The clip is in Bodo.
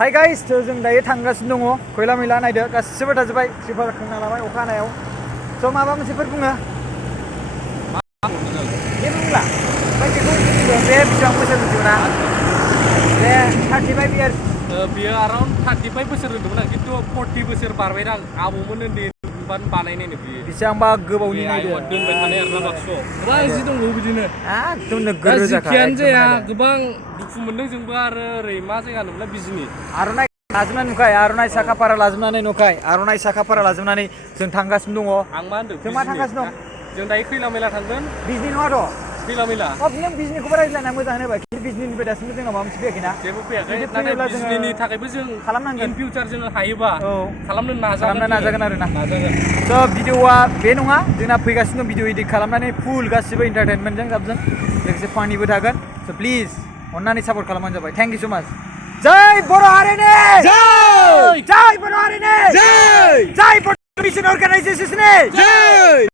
हाय गाइस जों दायो थांगासिनो दङ खयला मैला नायदो गासिबो थाजोब्बाय ट्रिपार खोंना लाबाय अखा हानायाव स' माबा मोनसेफोर बुङो जेबो बुंला ओमफ्राय बेखौ बुंदों बे बेसेबां बोसोर मिथिगौना बे 35 इयार्स बियो अराउन्ड 35 बोसोर होन्दोंमोन आं खिन्थु 40 बोसोर बारबाय आं आबौमोन उन्दै बानायनायनो बियो बेसेबांबा गोबावनि नायदो दोनबाय थानाय आरोना बाक्सुआव गोबां जि दङ बिदिनो एकदम नोगोर रोजाखा जिखियानो जाया गोबां दुखु मोनदों जोंबो आरो ओरै मा जायगा होनोमोनलाय बिजनि आर'नाइ लाजोबनानै नुखाय आर'नाइ साखा फारा लाजोबनानै नुखाय आर'नाइ साखा फारा लाजोबनानै जों थांगासिनो दङ आं मा होनदों जों मा थांगासिनो दं जों दायो खैला मैला थांगोन बिजनि नङाथ' खैला मैला नों बिजनिखौबो रायज्लायना मोजां होनोबा बिजनिनिफ्राय दासिमबो जोंनाव माबा मोनसे फैयाखैना जेबो फैयाखै नाथाय बिजनिनि थाखायबो जों खालामनांगोन इन फिउचार जों हायोबा खालामनो नाजागोन आरोना नाजागोन स' भिडिअआ बे नङा जोंना फैगासिनो दं भिडिअ इडिट खालामनानै फुल गासिबो इन्टारटेनमेन्टजों जाबजों लोगोसे फानिबो थागोन स' प्लिज अननानै सापर्ट खालामबानो जाबाय थेंक इउ स' माच जय बर' हारिनि जय बर' हारिनि जय बर' मिशन अर्गानाइजेशननि जय